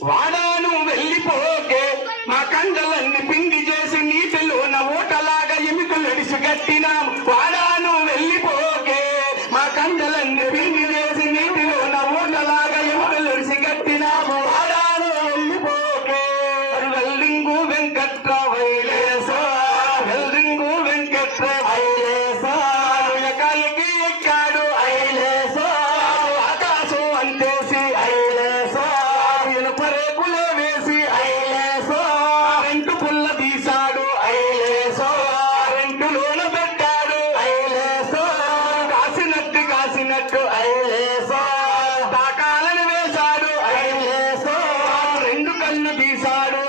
వాడాను వెళ్ళిపోకే మా కండలన్నీ పిండి చేసి నీటిలోన ఓటలాగా ఎముకలు అడిసి కట్టినాం. వాడాను వెళ్ళిపోకే మా కండలన్నీ పిండి చేసి నీటిలోన ఓటలాగా ఎముకలు అడిసి కట్టినాము. వాడాను వెళ్ళిపోకే వెల్డింగు వెంకట్రావైలేసా వెల్డింగు వెంకట్రావైలేసా ఎకాలకి ఎక్కాడు ఐలేసా ఆకాశం అంతేసి ఐలేసా పరేకులే వేసి ఐలేసో రెంటు పుల్ల తీశాడు ఐలేసో రెంటులోన పెట్టాడు ఐలేసో కాసినట్టు ఐలేసో తాకాలను వేశాడు ఐలేసో రెండు కళ్ళు తీశాడు